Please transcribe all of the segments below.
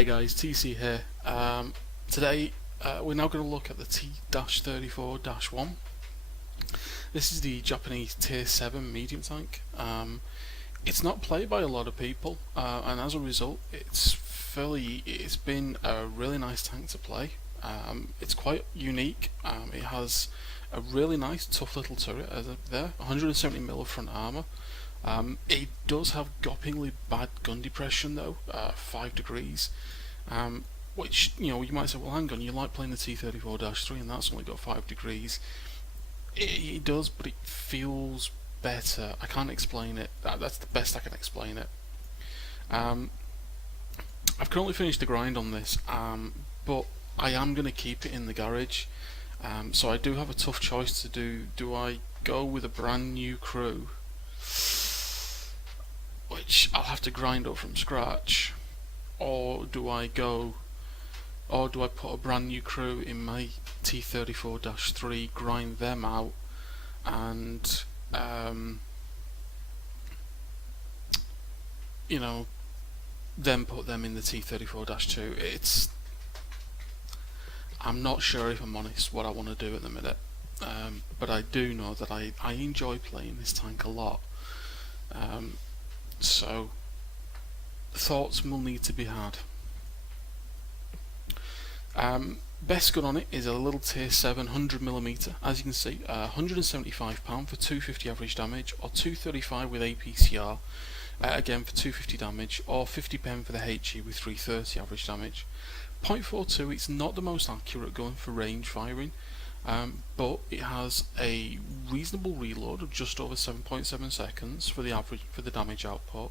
Hey guys, TC here. Today we're now going to look at the T-34-1. This is the Japanese Tier 7 medium tank. It's not played by a lot of people, and as a result it's been a really nice tank to play. It's quite unique. It has a really nice tough little turret there, 170mm of front armour. It does have gopingly bad gun depression though, 5 degrees, which, you know, you might say, well hang on, you like playing the T-34-3 and that's only got 5 degrees. It does, but it feels better. I can't explain it. That's the best I can explain it. I've currently finished the grind on this, but I am going to keep it in the garage. So I do have a tough choice to do. Do I go with a brand new crew, which I'll have to grind up from scratch, or do I put a brand new crew in my T-34-3, grind them out, and you know, then put them in the T-34-2. I'm not sure, if I'm honest, what I want to do at the minute, but I do know that I enjoy playing this tank a lot. So thoughts will need to be had. Best gun on it is a little tier 7 100mm, as you can see, £175 for 250 average damage, or 235 with APCR, again for 250 damage, or 50 pen for the HE with 330 average damage. .42, it's not the most accurate gun for range firing, but it has a reasonable reload of just over 7.7 seconds for the damage output.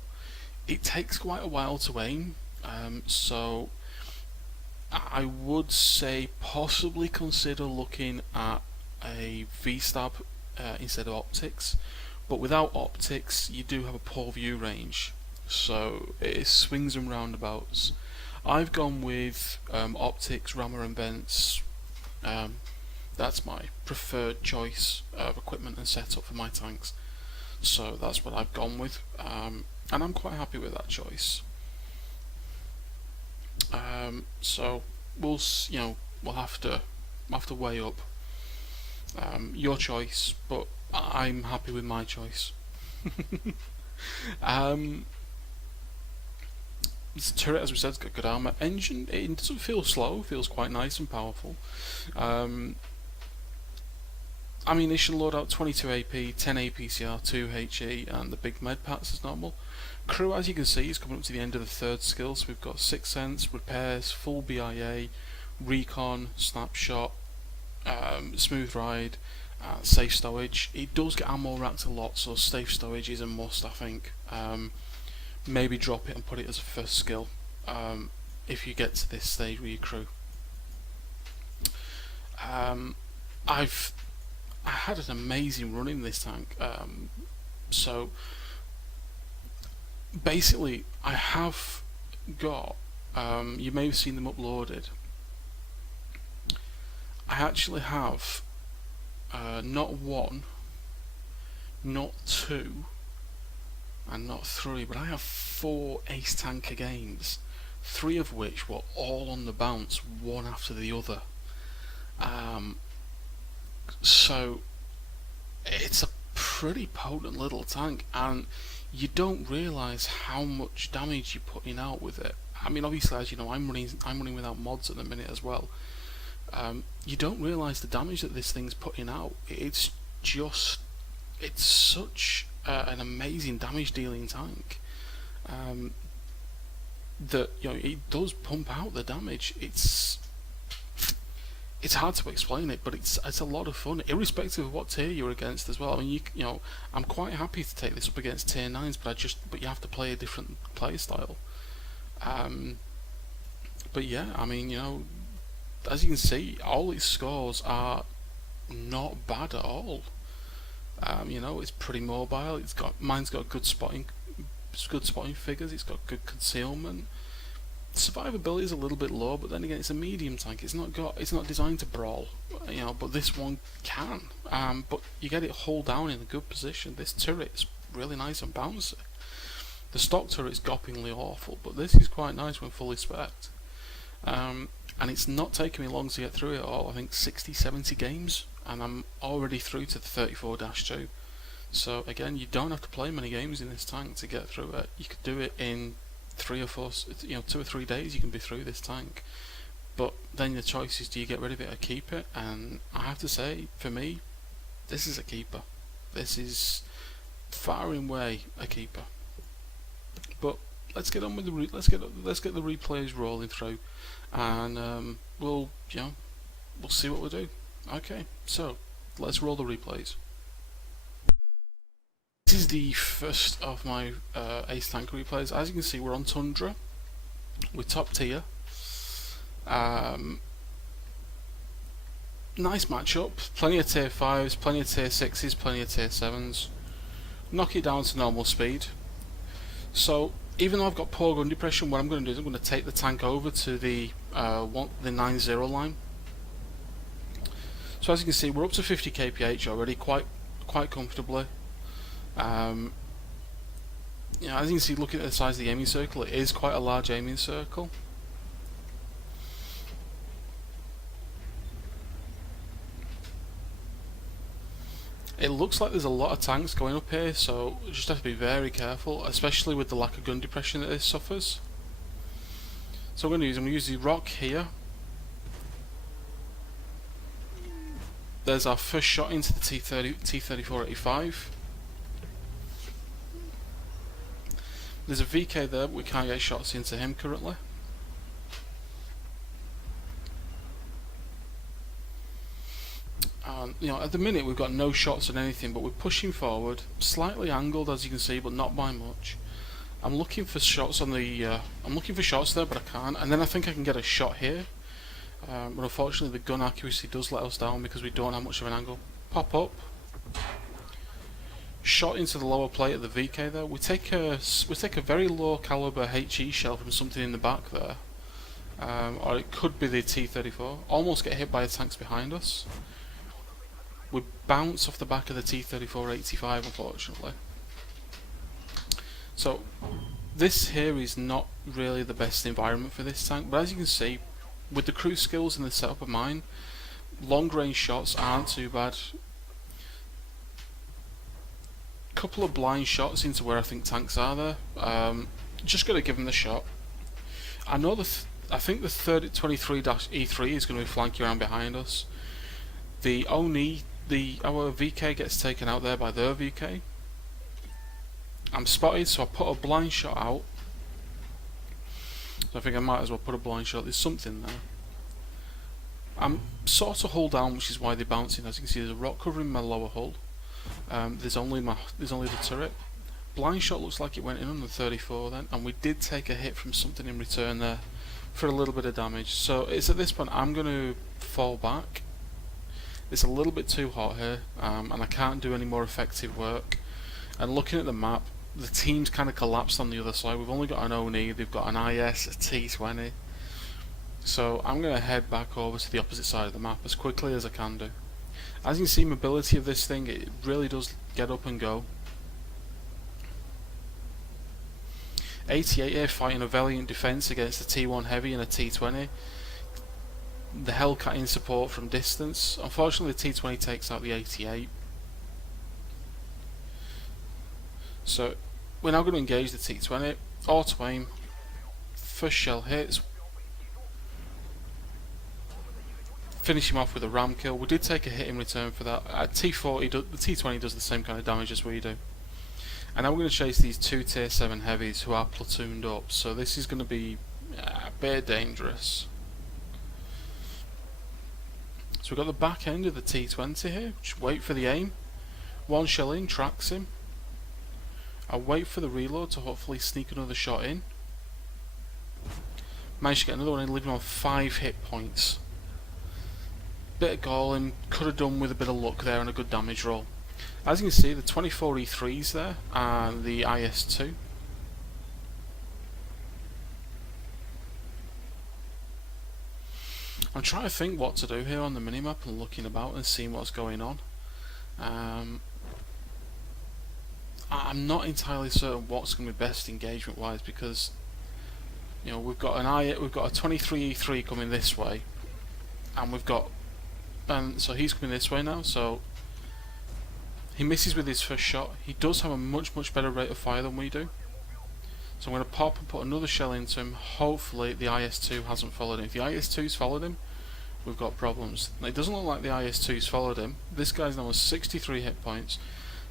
It takes quite a while to aim, so I would say possibly consider looking at a V-stab instead of optics, but without optics you do have a poor view range, so it is swings and roundabouts. I've gone with optics, rammer and vents. That's my preferred choice of equipment and setup for my tanks, so that's what I've gone with, and I'm quite happy with that choice. So we'll have to weigh up your choice, but I'm happy with my choice. This turret, as we said, has got good armour. Engine, it doesn't feel slow, feels quite nice and powerful. Ammunition loadout 22 AP, 10 APCR, 2 HE, and the big med packs as normal. Crew, as you can see, is coming up to the end of the third skill, so we've got 6 Sense, Repairs, Full BIA, Recon, Snapshot, Smooth Ride, Safe Stowage. It does get ammo racked a lot, so Safe Stowage is a must, I think. Maybe drop it and put it as a first skill if you get to this stage with your crew. I had an amazing run in this tank, so basically I have got, you may have seen them uploaded, I actually have not 1, not 2 and not 3, but I have 4 ace tanker games, 3 of which were all on the bounce, one after the other. So it's a pretty potent little tank, and you don't realise how much damage you're putting out with it. I mean, obviously, as you know, I'm running without mods at the minute as well. You don't realise the damage that this thing's putting out. It's such an amazing damage dealing tank, that, you know, it does pump out the damage. It's hard to explain it, but it's a lot of fun, irrespective of what tier you're against as well. I mean, you know, I'm quite happy to take this up against tier 9s, but you have to play a different play style. But yeah, I mean, you know, as you can see, all its scores are not bad at all. You know, it's pretty mobile. Mine's got good spotting figures. It's got good concealment. Survivability is a little bit low, but then again, it's a medium tank. It's not designed to brawl, you know. But this one can. But you get it hull down in a good position. This turret's really nice and bouncy. The stock turret's gopingly awful, but this is quite nice when fully spec'd. And it's not taking me long to get through it all. I think 60-70 games, and I'm already through to the 34-2. So again, you don't have to play many games in this tank to get through it. You could do it in 3 or 4, 2 or 3 days. You can be through this tank. But then the choice is, do you get rid of it or keep it? And I have to say, for me, this is a keeper. This is far and away a keeper. But let's get on with the let's get the replays rolling through, and we'll see what we do. Okay, so let's roll the replays. This is the first of my Ace Tank replays. As you can see, we're on Tundra. We're top tier. Nice matchup. Plenty of tier 5s, plenty of tier 6s, plenty of tier 7s. Knock it down to normal speed. So even though I've got poor gun depression, what I'm going to do is I'm going to take the tank over to the 9-0 line. So as you can see, we're up to 50 kph already, quite comfortably. As you can see, looking at the size of the aiming circle, it is quite a large aiming circle. It looks like there's a lot of tanks going up here, so you just have to be very careful, especially with the lack of gun depression that this suffers. So I'm going to use the rock here. There's our first shot into the T-34-85. There's a VK there, but we can't get shots into him currently. At the minute we've got no shots on anything, but we're pushing forward, slightly angled as you can see, but not by much. I'm looking for shots on the. I'm looking for shots there, but I can't. And then I think I can get a shot here, but unfortunately the gun accuracy does let us down because we don't have much of an angle. Pop up, shot into the lower plate of the VK there. We take a very low caliber HE shell from something in the back there, or it could be the T-34. Almost get hit by the tanks behind us. We bounce off the back of the T-34-85, unfortunately. So this here is not really the best environment for this tank, but as you can see, with the crew skills and the setup of mine, long range shots aren't too bad. Couple of blind shots into where I think tanks are there. Just got to give them the shot. I know I think the 23-E3 is going to be flanking around behind us. Our VK gets taken out there by their VK. I'm spotted, so I put a blind shot out. So I think I might as well put a blind shot. There's something there. I'm sort of hull down, which is why they're bouncing. As you can see, there's a rock covering my lower hull. There's only the turret. Blind shot looks like it went in on the 34 then, and we did take a hit from something in return there for a little bit of damage. So it's at this point I'm going to fall back. It's a little bit too hot here, and I can't do any more effective work. And looking at the map, the team's kind of collapsed on the other side. We've only got an ONE, they've got an IS, a T-20. So I'm going to head back over to the opposite side of the map as quickly as I can do. As you can see, mobility of this thing, it really does get up and go. 88 here fighting a valiant defence against the T1 Heavy and a T-20. The Hellcat in support from distance. Unfortunately the T-20 takes out the 88. So we're now going to engage the T-20. Auto aim. First shell hits. Finish him off with a ram kill. We did take a hit in return for that. At T-40, the T-20 does the same kind of damage as we do. And now we're going to chase these two tier 7 heavies who are platooned up. So this is going to be a bit dangerous. So we've got the back end of the T-20 here. Just wait for the aim. One shell in, tracks him. I'll wait for the reload to hopefully sneak another shot in. Managed to get another one in, leaving on 5 hit points. Bit of galling, could have done with a bit of luck there and a good damage roll. As you can see, the 24E3's there and the IS-2. I'm trying to think what to do here on the minimap and looking about and seeing what's going on. I'm not entirely certain what's going to be best engagement wise, because You know, we've got a 23E3 coming this way, and so he's coming this way now. So he misses with his first shot. He does have a much better rate of fire than we do. So I'm going to pop and put another shell into him. Hopefully the IS-2 hasn't followed him. If the IS-2's followed him, we've got problems. Now, it doesn't look like the IS-2's followed him. This guy's now on 63 hit points.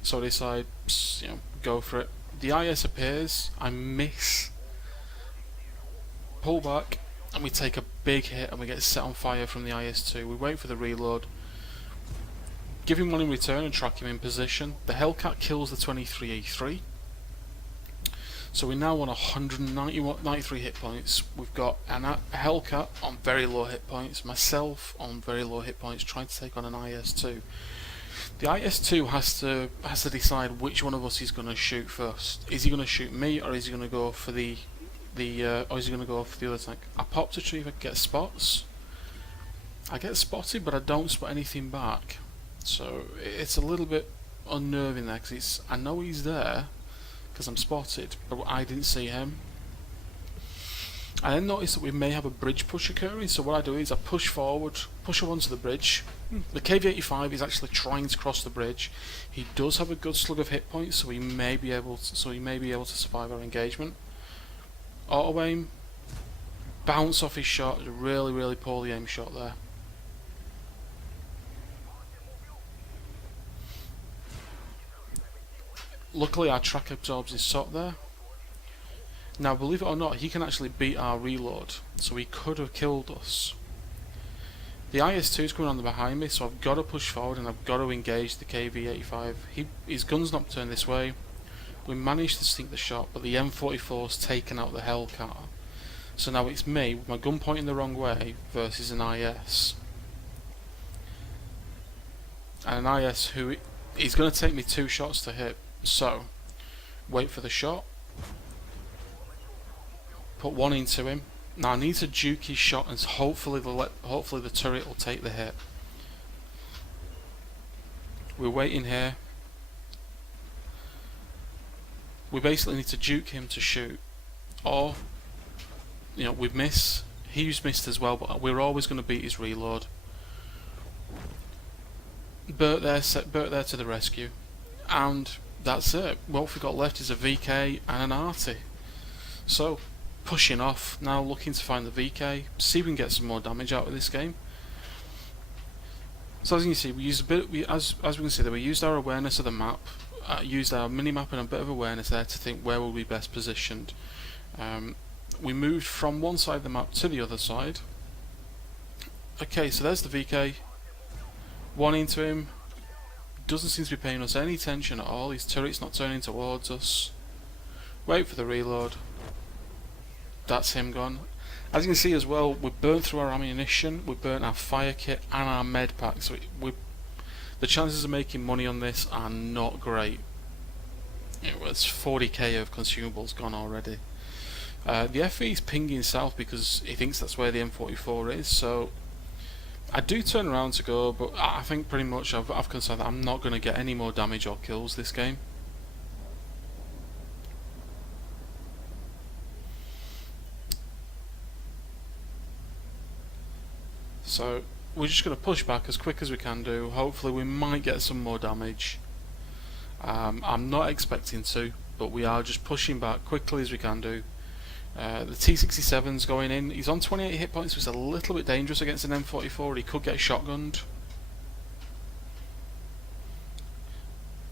So I decide, you know, go for it. The IS appears. I miss. Pull back, and we take a big hit, and we get set on fire from the IS-2. We wait for the reload. Give him one in return and track him in position. The Hellcat kills the 23E3. So we're now on 193 hit points. We've got a Hellcat on very low hit points, myself on very low hit points, trying to take on an IS-2. The IS-2 has to decide which one of us he's going to shoot first. Is he going to shoot me, or is he going to go for the other tank? I pop to try if I get spots. I get spotted, but I don't spot anything back. So it's a little bit unnerving there, because I know he's there, because I'm spotted, but I didn't see him. I then noticed that we may have a bridge push occurring, so what I do is I push forward, push him onto the bridge. The KV-85 is actually trying to cross the bridge. He does have a good slug of hit points, so he may be able to survive our engagement. Auto aim, bounce off his shot, a really poorly aimed shot there. Luckily our track absorbs his shot there. Now believe it or not, he can actually beat our reload, so he could have killed us. The IS-2 is coming on behind me, so I've got to push forward and I've got to engage the KV-85. His gun's not turned this way. We managed to sink the shot, but the M44's taken out the Hellcat. So now it's me, with my gun pointing the wrong way, versus an IS. And an IS who is going to take me 2 shots to hit. So, wait for the shot. Put one into him. Now I need to juke his shot, and hopefully the turret will take the hit. We're waiting here. We basically need to juke him to shoot, or, you know, we miss. He's missed as well, but we're always going to beat his reload. Bert there to the rescue, and that's it. What we've got left is a VK and an Arty. So, pushing off, now looking to find the VK, see if we can get some more damage out of this game. So as you can see, we used as we can see that we used our awareness of the map, used our mini-map and a bit of awareness there to think where will we best positioned. We moved from one side of the map to the other side. Okay, so there's the VK. One into him. Doesn't seem to be paying us any attention at all. His turret's not turning towards us. Wait for the reload. That's him gone. As you can see as well, we burnt through our ammunition, we burnt our fire kit and our med pack, so the chances of making money on this are not great. It was 40k of consumables gone already. The FE is pinging south because he thinks that's where the M44 is, so I do turn around to go, but I think pretty much I've considered that I'm not going to get any more damage or kills this game. So we're just going to push back as quick as we can do. Hopefully we might get some more damage. I'm not expecting to, but we are just pushing back quickly as we can do. The T67's going in. He's on 28 hit points, which is a little bit dangerous against an M44. He could get shotgunned.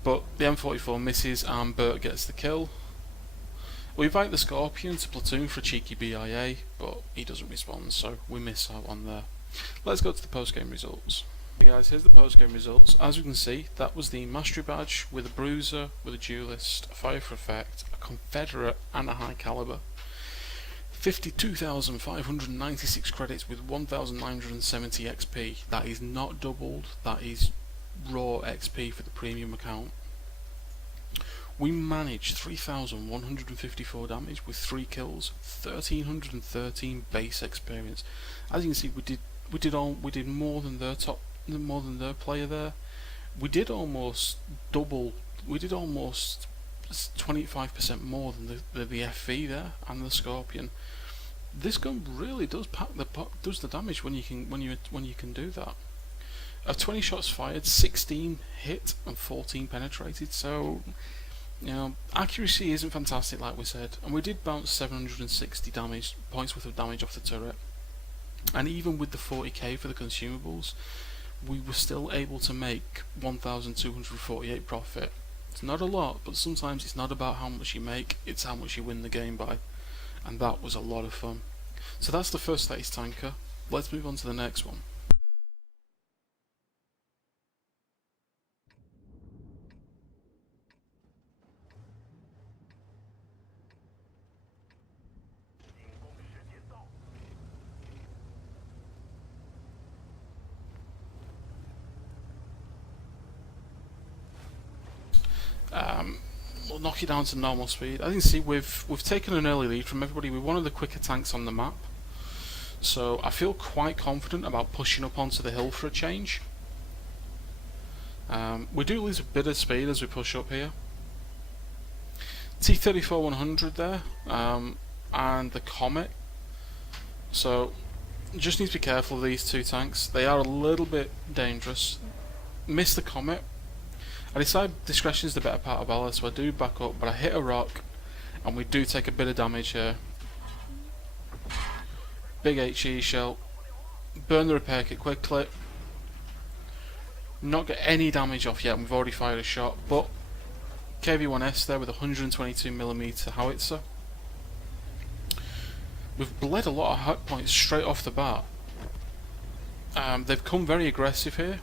But the M44 misses and Bert gets the kill. We invite the Scorpion to platoon for a cheeky BIA, but he doesn't respond, so we miss out on there. Let's go to the post-game results. Hey guys, here's the post-game results. As you can see, that was the Mastery Badge with a Bruiser, with a Duelist, a Fire for Effect, a Confederate and a High Caliber. 52,596 credits with 1,970 XP. That is not doubled, that is raw XP for the premium account. We managed 3,154 damage with 3 kills, 1,313 base experience. As you can see, we did more than their player there. We did almost double. We did almost 25% more than the FV there and the Scorpion. this gun really does does the damage when you can do that. 20 shots fired, 16 hit and 14 penetrated. So you know, accuracy isn't fantastic like we said, and we did bounce 760 points worth of damage off the turret. And even with the 40k for the consumables, we were still able to make 1,248 profit. It's not a lot, but sometimes it's not about how much you make, it's how much you win the game by. And that was a lot of fun. So that's the first status tanker. Let's move on to the next one. We'll knock it down to normal speed. As you can see, we've taken an early lead from everybody. We're one of the quicker tanks on the map, so I feel quite confident about pushing up onto the hill for a change. We do lose a bit of speed as we push up here. T-34-100 there, and the Comet. So just need to be careful of these two tanks. They are a little bit dangerous. Miss the Comet. I decide discretion is the better part of valor, so I do back up, but I hit a rock, and we do take a bit of damage here. Big HE shell. Burn the repair kit quickly. Not get any damage off yet, and we've already fired a shot, but KV-1S there with a 122mm howitzer. We've bled a lot of hit points straight off the bat. They've come very aggressive here.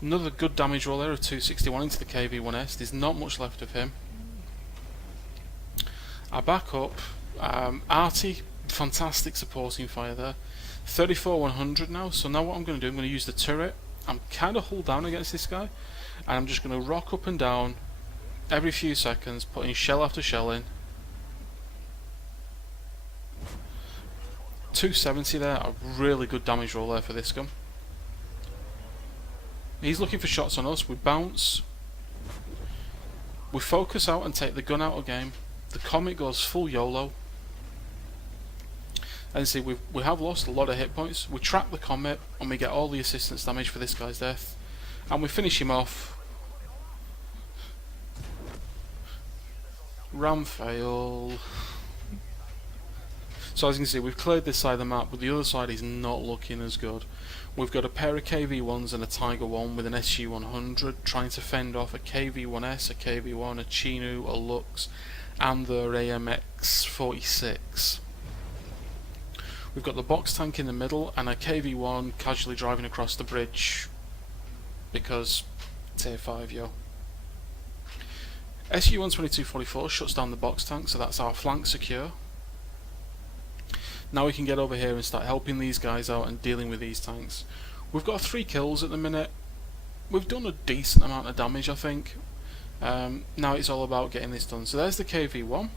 Another good damage roll there of 261 into the KV-1S. There's not much left of him. I back up. Arty, fantastic supporting fire there. 34-100 now. So now what I'm going to do, I'm going to use the turret. I'm kind of hull down against this guy, and I'm just going to rock up and down every few seconds, putting shell after shell in. 270 there, a really good damage roll there for this gun. He's looking for shots on us. We bounce. We focus out and take the gun out of game. The Comet goes full YOLO. And see, we have lost a lot of hit points. We track the Comet and we get all the assistance damage for this guy's death. And we finish him off. Ram fail. So as you can see, we've cleared this side of the map, but the other side is not looking as good. We've got a pair of KV-1s and a Tiger 1 with an SG-100 trying to fend off a KV-1S, a KV-1, a Chinu, a Lux, and their AMX-46. We've got the box tank in the middle and a KV-1 casually driving across the bridge because tier 5 yo. SU-122-44 shuts down the box tank, so that's our flank secure. Now we can get over here and start helping these guys out and dealing with these tanks. We've got 3 kills at the minute. We've done a decent amount of damage, I think. Now it's all about getting this done. So there's the KV-1.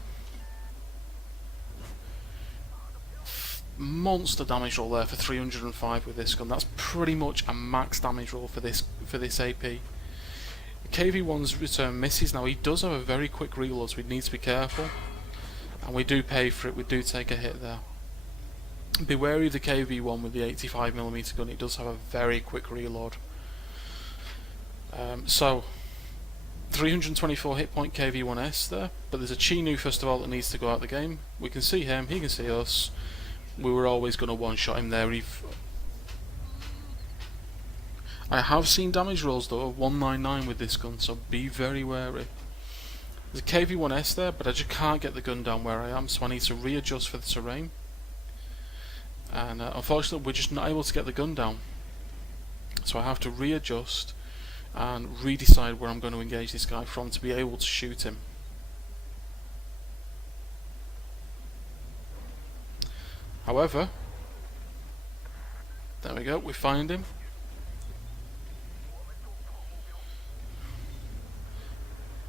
Monster damage roll there for 305 with this gun. That's pretty much a max damage roll for this AP. KV-1's return misses. Now he does have a very quick reload, so we need to be careful. And we do pay for it. We do take a hit there. Be wary of the KV-1 with the 85mm gun. It does have a very quick reload. So 324 hit point KV-1S there, but there's a Chinu first of all that needs to go out the game. We can see him, he can see us. We were always going to one-shot him there. I have seen damage rolls though of 199 with this gun, so be very wary. There's a KV-1S there, but I just can't get the gun down where I am, so I need to readjust for the terrain. And unfortunately we're just not able to get the gun down, so I have to readjust and redecide where I'm going to engage this guy from to be able to shoot him. However, there we go, we find him.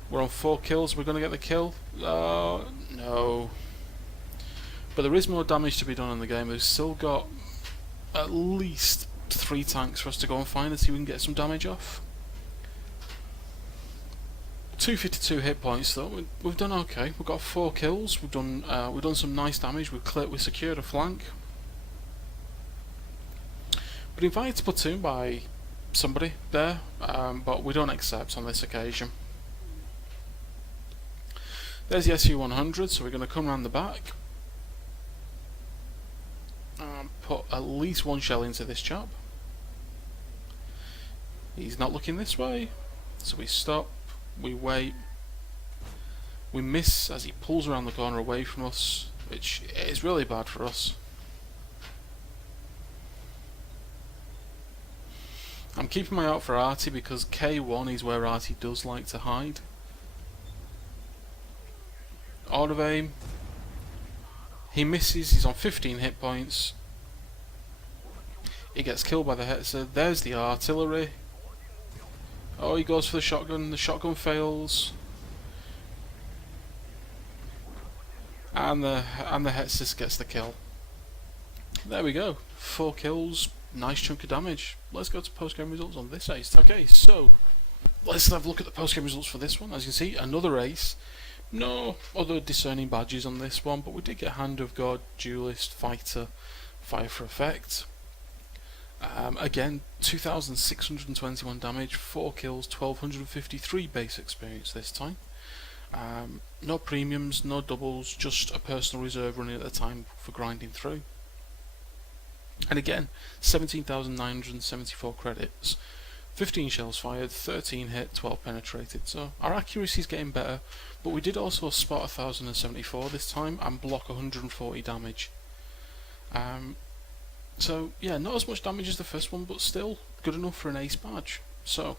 We're on 4 kills, we're going to get the kill. No. But there is more damage to be done in the game. We've still got at least 3 tanks for us to go and find and see if we can get some damage off. 252 hit points though. We've done okay. We've got 4 kills. We've done some nice damage. We secured a flank. Been invited to platoon by somebody there, but we don't accept on this occasion. There's the SU-100, so we're going to come around the back and put at least 1 shell into this chap. He's not looking this way, so we stop, we wait, we miss as he pulls around the corner away from us, which is really bad for us. I'm keeping my eye out for Artie because K1 is where Artie does like to hide. Out of aim. He misses, he's on 15 hit points. He gets killed by the Hetzer. There's the artillery. Oh, he goes for the shotgun fails. And the Hetzer gets the kill. There we go. 4 kills, nice chunk of damage. Let's go to post-game results on this ace. Okay, so let's have a look at the post-game results for this one. As you can see, another ace. No other discerning badges on this one, but we did get Hand of God, Duelist, Fighter, Fire for Effect. Again, 2,621 damage, 4 kills, 1,253 base experience this time. No premiums, no doubles, just a personal reserve running at the time for grinding through. And again, 17,974 credits. 15 shells fired, 13 hit, 12 penetrated, so our accuracy is getting better, but we did also spot 1,074 this time and block 140 damage. So yeah, not as much damage as the first one, but still good enough for an ace badge. So,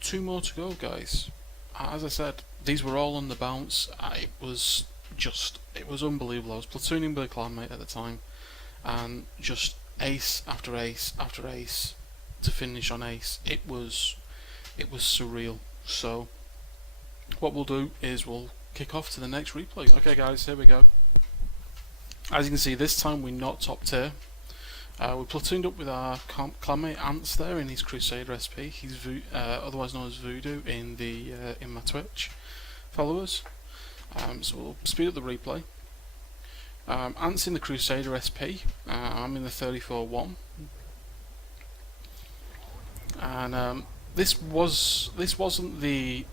2 more to go, guys. As I said, these were all on the bounce. It was unbelievable. I was platooning with a clanmate at the time, and just ace after ace after ace to finish on ace. It was surreal. So what we'll do is we'll kick off to the next replay. Okay guys, here we go. As you can see, this time we're not top tier. We platooned up with our clanmate Ants there in his Crusader SP. He's otherwise known as Voodoo in my Twitch followers. So we'll speed up the replay. Ants in the Crusader SP. I'm in the 34-1. And this wasn't the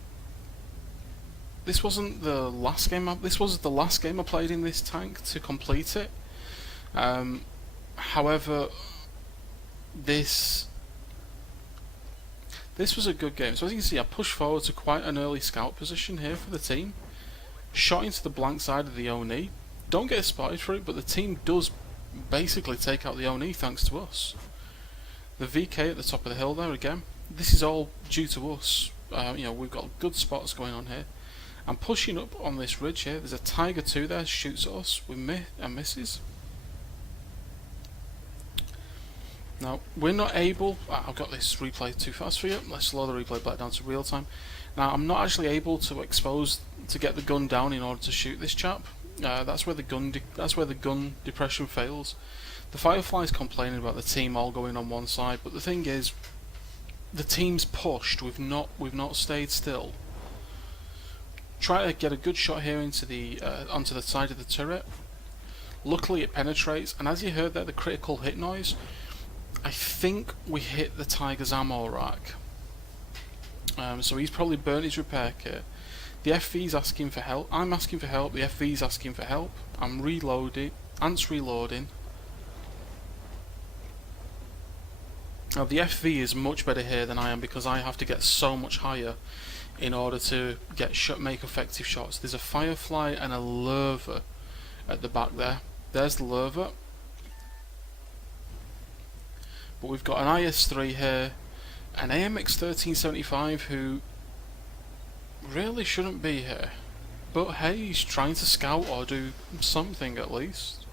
last game. This was the last game I played in this tank to complete it. However, this was a good game. So as you can see, I pushed forward to quite an early scout position here for the team. Shot into the blank side of the Oni. Don't get spotted for it, but the team does basically take out the Oni thanks to us. The VK at the top of the hill there again. This is all due to us. We've got good spots going on here. I'm pushing up on this ridge here. There's a Tiger 2 there, shoots at us with and misses. Now, we're not able... I've got this replay too fast for you. Let's slow the replay back down to real time. Now, I'm not actually able to get the gun down in order to shoot this chap. That's where the gun depression fails. The Firefly's complaining about the team all going on one side, but the thing is, the team's pushed. We've not stayed still. Try to get a good shot here into onto the side of the turret. Luckily, it penetrates, and as you heard there, the critical hit noise. I think we hit the Tiger's ammo rack. So he's probably burnt his repair kit. The FV's asking for help. I'm asking for help. The FV's asking for help. I'm reloading. Ant's reloading. Now the FV is much better here than I am because I have to get so much higher in order to make effective shots. There's a Firefly and a Lurver at the back there. There's the Lurver. But we've got an IS-3 here, an AMX 1375 who really shouldn't be here. But hey, he's trying to scout or do something at least.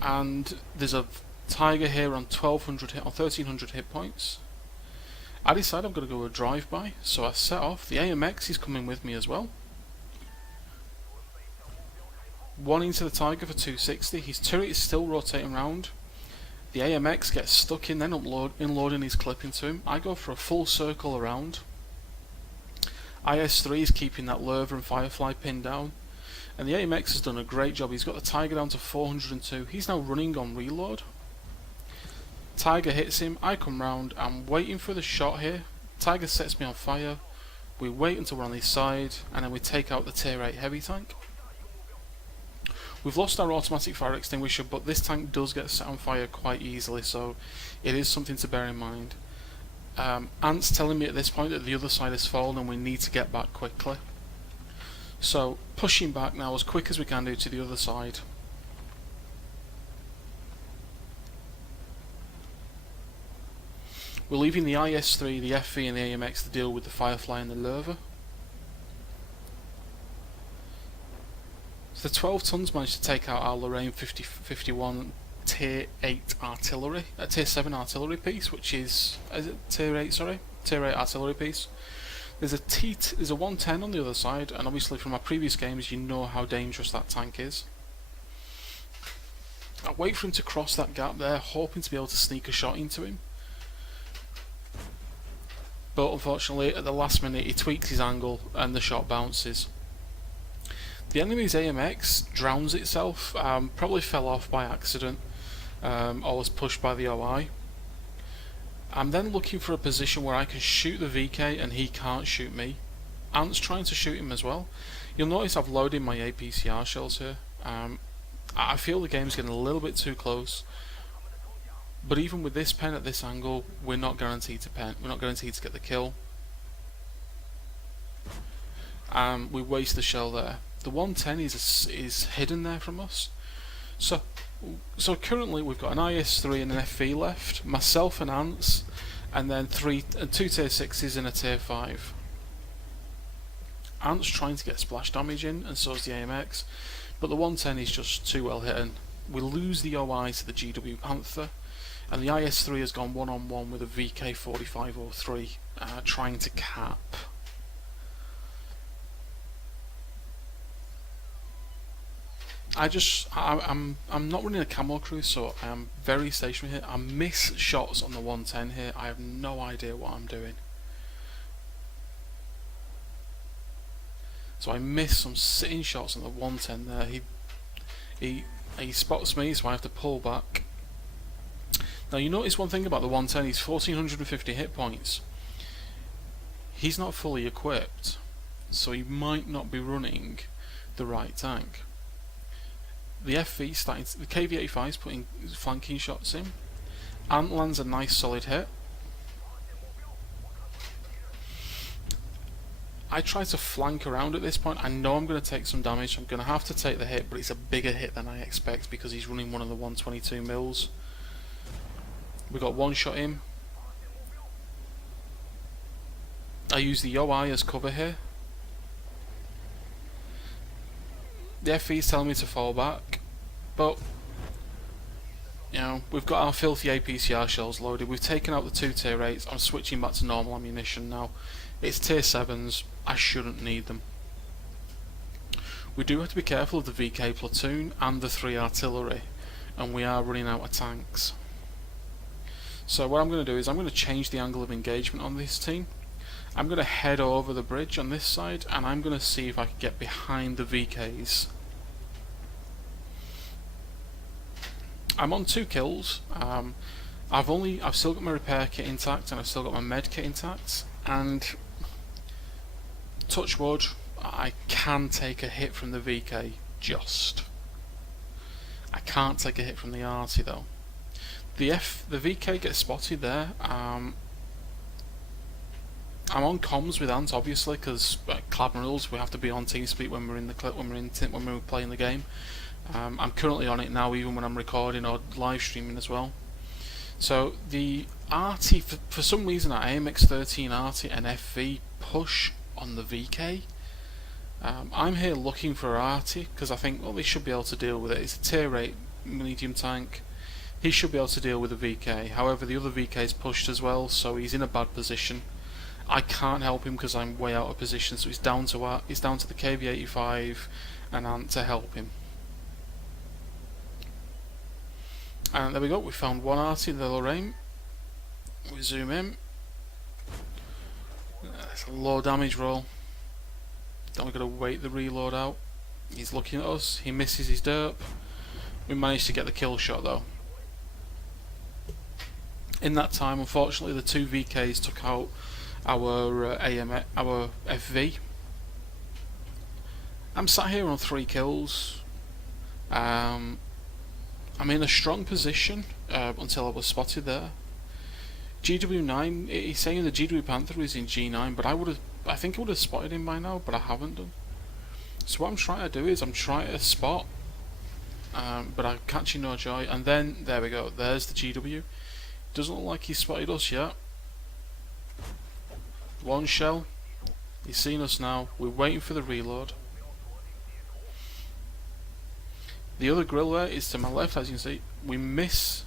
And there's a Tiger here on 1300 hit points. I decide I'm going to go a drive-by, so I set off. The AMX is coming with me as well. One into the Tiger for 260. His turret is still rotating round. The AMX gets stuck in, then unloading his clip into him. I go for a full circle around. IS-3 is keeping that Lurva and Firefly pinned down. And the AMX has done a great job. He's got the Tiger down to 402. He's now running on reload. Tiger hits him. I come round. I'm waiting for the shot here. Tiger sets me on fire. We wait until we're on his side, and then we take out the tier 8 heavy tank. We've lost our automatic fire extinguisher, but this tank does get set on fire quite easily, so it is something to bear in mind. Ant's telling me at this point that the other side has fallen and we need to get back quickly. So, pushing back now as quick as we can do to the other side. We're leaving the IS-3, the FV and the AMX to deal with the Firefly and the Lurva. So the 12 tons managed to take out our Lorraine 5051 tier 8 artillery, tier 7 artillery piece, which is it tier 8? Sorry, tier 8 artillery piece. There's a 110 on the other side, and obviously from our previous games, you know how dangerous that tank is. I wait for him to cross that gap there, hoping to be able to sneak a shot into him. But unfortunately, at the last minute, he tweaks his angle, and the shot bounces. The enemy's AMX drowns itself, probably fell off by accident, or was pushed by the OI. I'm then looking for a position where I can shoot the VK and he can't shoot me. Ant's trying to shoot him as well. You'll notice I've loaded my APCR shells here. I feel the game's getting a little bit too close. But even with this pen at this angle, we're not guaranteed to pen. We're not guaranteed to get the kill. We waste the shell there. The 110 is hidden there from us. So currently we've got an IS-3 and an FV left, myself and Ants, and then two tier 6s and a tier 5. Ant's trying to get splash damage in, and so is the AMX, but the 110 is just too well hidden. We lose the OI to the GW Panther, and the IS-3 has gone one-on-one with a VK4503, trying to cap. I'm not running a camo crew, so I am very stationary here. I miss shots on the 110 here. I have no idea what I'm doing. So I miss some sitting shots on the 110 there. He spots me, so I have to pull back. Now you notice one thing about the 110, he's 1450 hit points. He's not fully equipped, so he might not be running the right tank. The FV the KV-85 is putting flanking shots in. Ant lands a nice solid hit. I try to flank around at this point. I know I'm going to take some damage. I'm going to have to take the hit, but it's a bigger hit than I expect because he's running one of the 122 mils. We got one shot in. I use the OI as cover here. The FV is telling me to fall back, but you know, we've got our filthy APCR shells loaded. We've taken out the 2 tier 8s. I'm switching back to normal ammunition now. It's tier 7s. I shouldn't need them. We do have to be careful of the VK platoon and the 3 artillery, and we are running out of tanks. So what I'm going to do is I'm going to change the angle of engagement on this team. I'm going to head over the bridge on this side, and I'm going to see if I can get behind the VKs. I'm on 2 kills. I've still got my repair kit intact, and I've still got my med kit intact. And touch wood, I can take a hit from the VK. I can't take a hit from the arty though. The VK gets spotted there. I'm on comms with Ant obviously because club rules. We have to be on TeamSpeak when we're in the when we're playing the game. I'm currently on it now, even when I'm recording or live streaming as well. So the arty, for some reason, our AMX13 arty and FV push on the VK. I'm here looking for arty because I think, well, they should be able to deal with it. It's a tier 8 medium tank. He should be able to deal with the VK. However, the other VK is pushed as well, so he's in a bad position. I can't help him because I'm way out of position, so it's down to the KV-85 and Ant to help him. And there we go, we found one arty, the Lorraine. We zoom in. That's a low damage roll. Then we've got to wait the reload out. He's looking at us, he misses his derp. We managed to get the kill shot though. In that time, unfortunately, the two VKs took out our our FV. I'm sat here on 3 kills. I'm in a strong position until I was spotted there. GW9, he's saying the GW Panther is in G9, but I think I would have spotted him by now, but I haven't done. So what I'm trying to do is I'm trying to spot, but I'm catching no joy. And then there we go. There's the GW. Doesn't look like he's spotted us yet. One shell. He's seen us now. We're waiting for the reload. The other grill there is to my left, as you can see. We miss.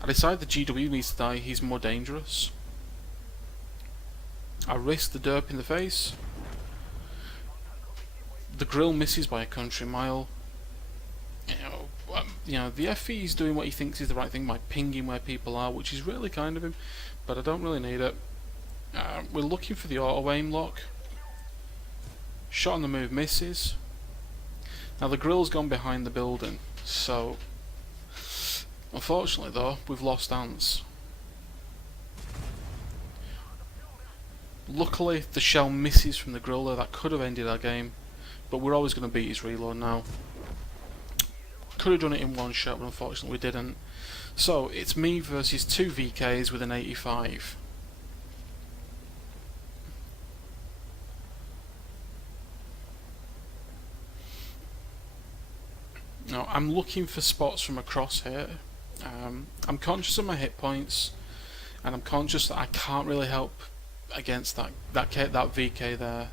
I decide the GW needs to die. He's more dangerous. I risk the derp in the face. The grill misses by a country mile. You know, the FE is doing what he thinks is the right thing by pinging where people are, which is really kind of him, but I don't really need it. We're looking for the auto aim lock. Shot on the move misses. Now the grill's gone behind the building, so unfortunately though, we've lost ants. Luckily the shell misses from the grill there. That could have ended our game, but we're always going to beat his reload now. Could have done it in one shot, but unfortunately we didn't. So it's me versus 2 VKs with an 85. Now I'm looking for spots from across here. I'm conscious of my hit points, and I'm conscious that I can't really help against that VK there.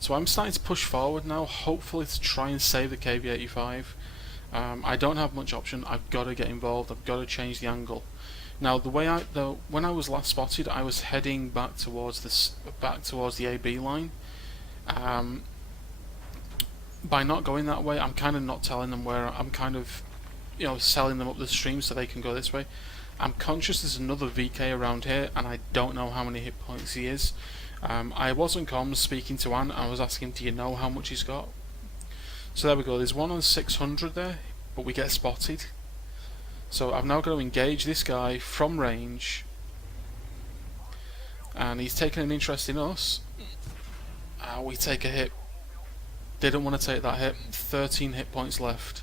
So I'm starting to push forward now, hopefully to try and save the KV-85. I don't have much option. I've got to get involved. I've got to change the angle. Now when I was last spotted, I was heading back towards the AB line. By not going that way, I'm kind of not telling them where. I'm kind of, you know, selling them up the stream so they can go this way. I'm conscious there's another VK around here, and I don't know how many hit points he is. I was on comms speaking to Anne. I was asking, do you know how much he's got? So there we go. There's one on 600 there, but we get spotted. So I've now got to engage this guy from range, and he's taking an interest in us. We take a hit. Didn't want to take that hit. 13 hit points left,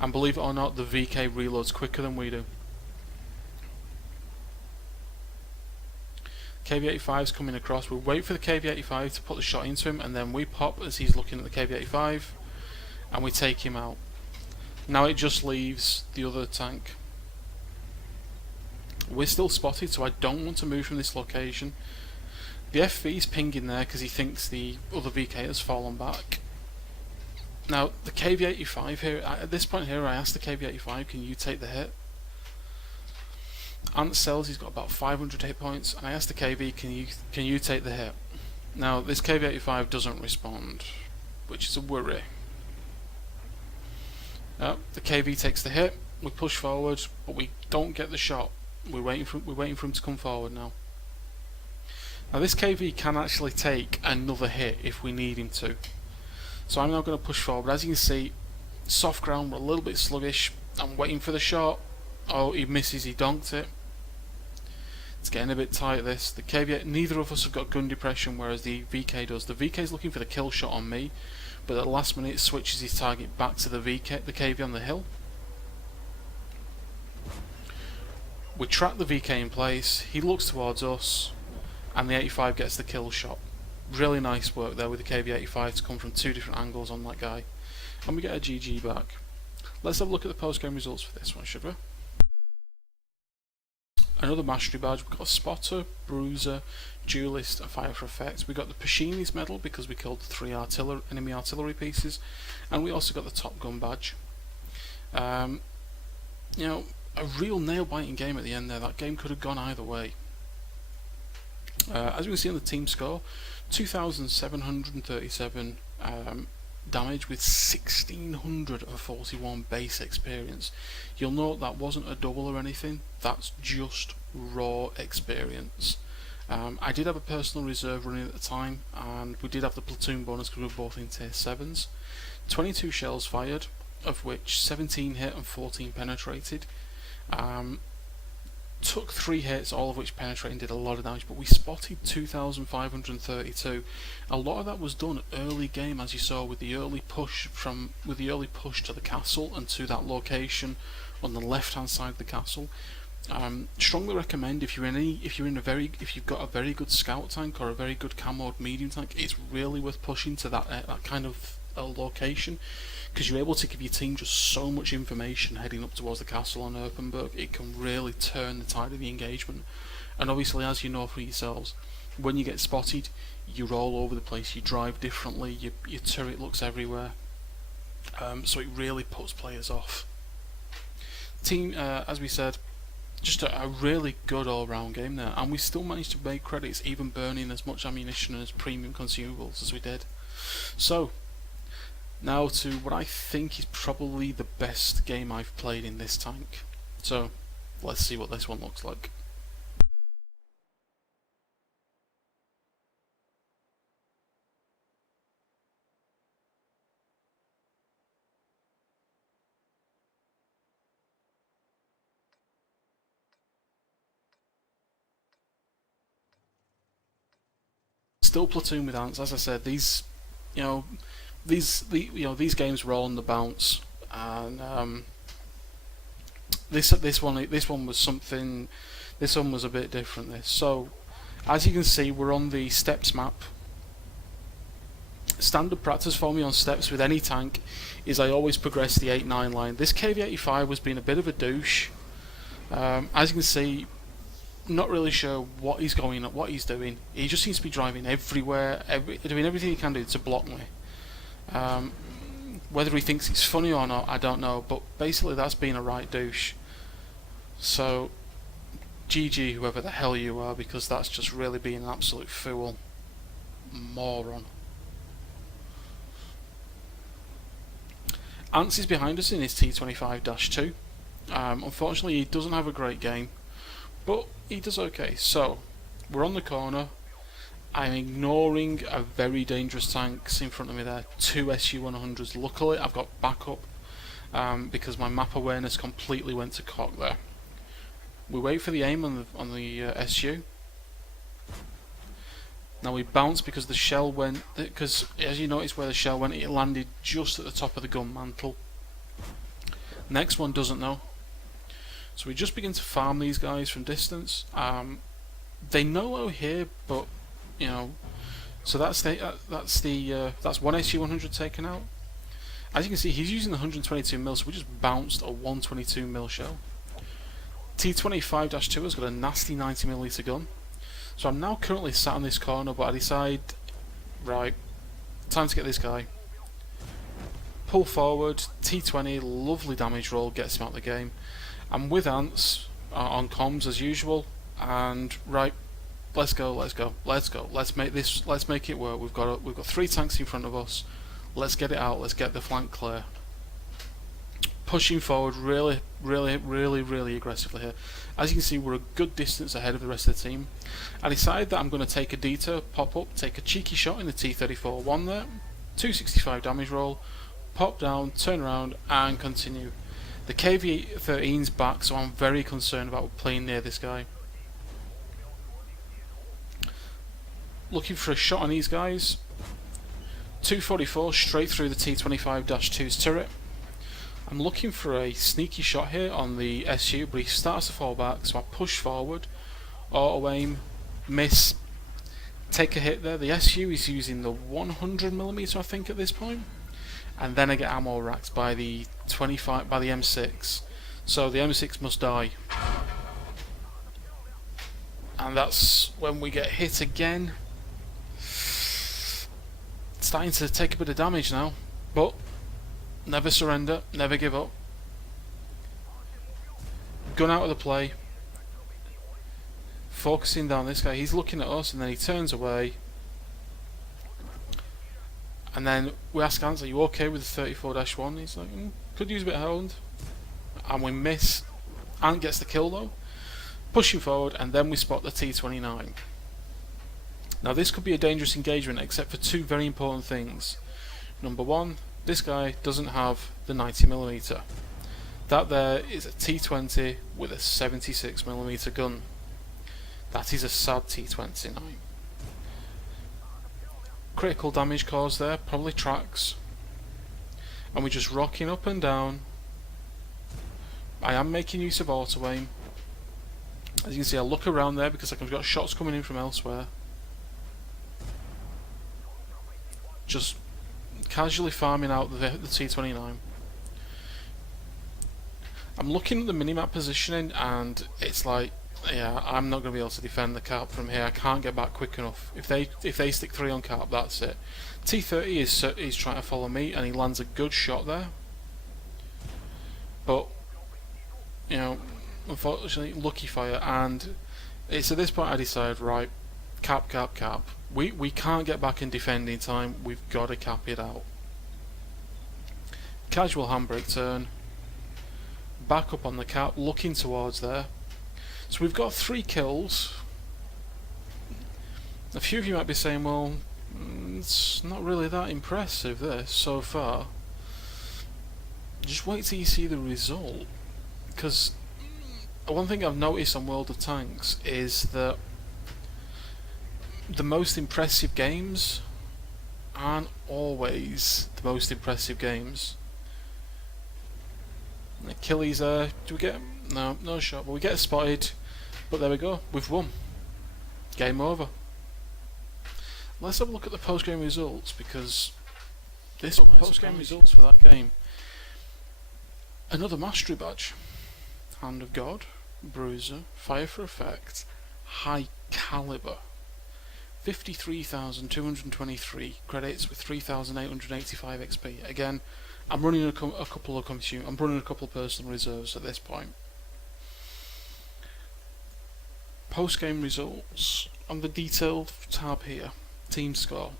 and believe it or not, the VK reloads quicker than we do. KV-85's coming across. We wait for the KV-85 to put the shot into him, and then we pop as he's looking at the KV-85, and we take him out. Now it just leaves the other tank. We're still spotted, so I don't want to move from this location. The FV's pinging there because he thinks the other VK has fallen back. Now the KV-85 here, at this point here, I asked the KV-85, can you take the hit? Ant sells, he's got about 500 hit points, and I asked the KV, can you take the hit? Now this KV-85 doesn't respond, which is a worry. The KV takes the hit. We push forward, but we don't get the shot. We're waiting for him to come forward now. Now this KV can actually take another hit if we need him to. So I'm now going to push forward. As you can see, soft ground, we're a little bit sluggish. I'm waiting for the shot. Oh, he misses, he donked it. It's getting a bit tight this. The KV, neither of us have got gun depression, whereas the VK does. The VK is looking for the kill shot on me, but at the last minute switches his target back to the KV on the hill. We trap the VK in place, he looks towards us, and the 85 gets the kill shot. Really nice work there with the KV-85 to come from two different angles on that guy. And we get a GG back. Let's have a look at the post-game results for this one, should we? Another mastery badge. We've got a spotter, bruiser, duelist, and fire for effect. We got the Pashini's medal because we killed 3 enemy artillery pieces, and we also got the Top Gun badge. You know, a real nail-biting game at the end there. That game could have gone either way. As we can see on the team score, 2,737 damage with 1,641 base experience. You'll note that wasn't a double or anything, that's just raw experience. I did have a personal reserve running at the time, and we did have the platoon bonus because we were both in tier 7s. 22 shells fired, of which 17 hit and 14 penetrated. Took 3 hits, all of which penetrated and did a lot of damage, but we spotted 2,532. A lot of that was done early game, as you saw, with the early push to the castle and to that location on the left-hand side of the castle. Strongly recommend if you've got a very good scout tank or a very good camoed medium tank, it's really worth pushing to that kind of location, because you're able to give your team just so much information heading up towards the castle on Erpenberg. It can really turn the tide of the engagement. And obviously, as you know for yourselves, when you get spotted, you're all over the place, you drive differently, your turret looks everywhere, so it really puts players off. Team, as we said, just a really good all-round game there, and we still managed to make credits, even burning as much ammunition as premium consumables as we did. So, now to what I think is probably the best game I've played in this tank. So, let's see what this one looks like. Still platoon with ants, as I said. These games were all on the bounce, and this one was something. This one was a bit different. So, as you can see, we're on the steps map. Standard practice for me on steps with any tank is I always progress the 8-9 line. This KV-85 was being a bit of a douche. As you can see, not really sure what he's doing. He just seems to be driving everywhere, doing everything he can do to block me. Whether he thinks it's funny or not, I don't know, but basically that's being a right douche. So, GG whoever the hell you are, because that's just really being an absolute fool. Moron. Ants is behind us in his T25-2. Unfortunately, he doesn't have a great game, but he does okay. So, we're on the corner. I'm ignoring a very dangerous tanks in front of me there. 2 SU-100s. Luckily, I've got backup because my map awareness completely went to cock there. We wait for the aim on the SU. Now we bounce because the shell went. Because as you notice where the shell went, it landed just at the top of the gun mantle. Next one doesn't know. So we just begin to farm these guys from distance. They know we're here, but you know. So that's one SU-100 taken out. As you can see, he's using the 122mm, so we just bounced a 122mm shell. T25-2 has got a nasty 90mm gun. So I'm now currently sat on this corner, but I decide, right, time to get this guy. Pull forward, T20, lovely damage roll, gets him out of the game. I'm with ants on comms as usual, and right, let's go. Let's make it work. We've got 3 tanks in front of us. Let's get it out. Let's get the flank clear. Pushing forward really aggressively here. As you can see, we're a good distance ahead of the rest of the team. I decide that I'm going to take a detour, pop up, take a cheeky shot in the T-34-1 there, 265 damage roll, pop down, turn around, and continue. The KV-13's back, so I'm very concerned about playing near this guy. Looking for a shot on these guys. 244 straight through the T25-2's turret. I'm looking for a sneaky shot here on the SU, but he starts to fall back, so I push forward, auto aim, miss, take a hit there. The SU is using the 100mm, I think, at this point, and then I get ammo racked by the M6. So the M6 must die, and that's when we get hit again. Starting to take a bit of damage now, but never surrender, never give up. Gun out of the play. Focusing down this guy. He's looking at us and then he turns away. And then we ask Ants, are you okay with the 34-1? He's like, could use a bit of hound. And we miss. Ant gets the kill though. Pushing forward, and then we spot the T-29. Now this could be a dangerous engagement except for two very important things. Number one, this guy doesn't have the 90mm. That there is a T20 with a 76mm gun. That is a sad T29. Critical damage caused there, probably tracks. And we're just rocking up and down. I am making use of auto aim. As you can see, I look around there because I've got shots coming in from elsewhere. Just casually farming out the T29. I'm looking at the minimap positioning and it's like, yeah, I'm not going to be able to defend the carp from here. I can't get back quick enough. If they stick 3 on carp, that's it. T30 is trying to follow me and he lands a good shot there. But, you know, unfortunately, lucky fire, and it's at this point I decide, right, cap. We can't get back in defending time, we've got to cap it out. Casual handbrake turn, back up on the cap, looking towards there. So we've got 3 kills. A few of you might be saying, well, it's not really that impressive this so far. Just wait till you see the result, because one thing I've noticed on World of Tanks is that the most impressive games aren't always the most impressive games. Achilles there, do we get him? No shot, but we get spotted, but there we go, we've won. Game over. Let's have a look at the post-game results, because this post-game results for that game. Another mastery badge. Hand of God, Bruiser, Fire for Effect, High Caliber. 53,223 credits with 3,885 XP. Again, I'm running a couple of I'm running a couple of personal reserves at this point. Post-game results on the detailed tab here. Team score: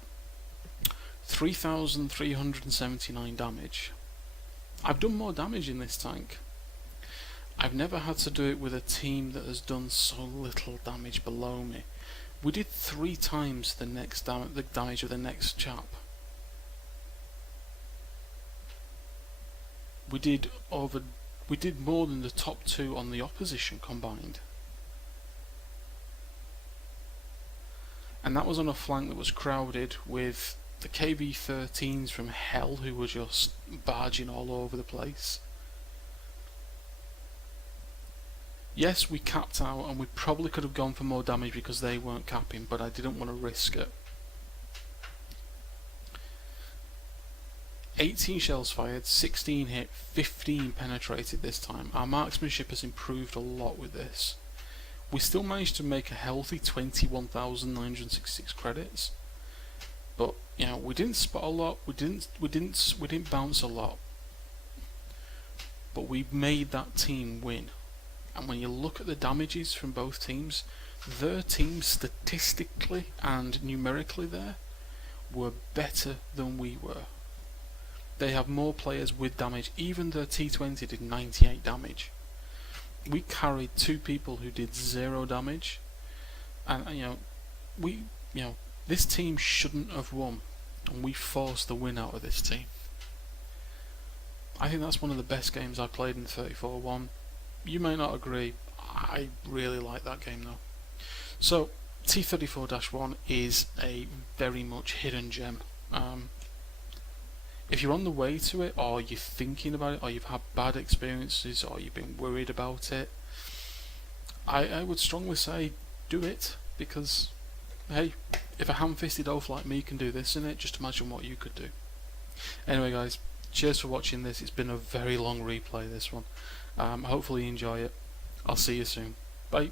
3,379 damage. I've done more damage in this tank. I've never had to do it with a team that has done so little damage below me. We did 3 times the damage of the next chap. We did more than the top 2 on the opposition combined. And that was on a flank that was crowded with the KV-13s from hell who were just barging all over the place. Yes, we capped out and we probably could have gone for more damage because they weren't capping, but I didn't want to risk it. 18 shells fired, 16 hit, 15 penetrated this time. Our marksmanship has improved a lot with this. We still managed to make a healthy 21,966 credits, but you know, we didn't spot a lot, we didn't bounce a lot, but we made that team win. And when you look at the damages from both teams, their teams statistically and numerically there were better than we were. They have more players with damage. Even their T20 did 98 damage. We carried 2 people who did 0 damage, and this team shouldn't have won, and we forced the win out of this team. I think that's one of the best games I've played in 34-1. You may not agree. I really like that game though. So T34-1 is a very much hidden gem. If you're on the way to it, or you're thinking about it, or you've had bad experiences, or you've been worried about it, I would strongly say do it, because hey, if a ham-fisted oaf like me can do this in it, just imagine what you could do. Anyway guys, cheers for watching this. It's been a very long replay, this one. Hopefully you enjoy it. I'll see you soon. Bye.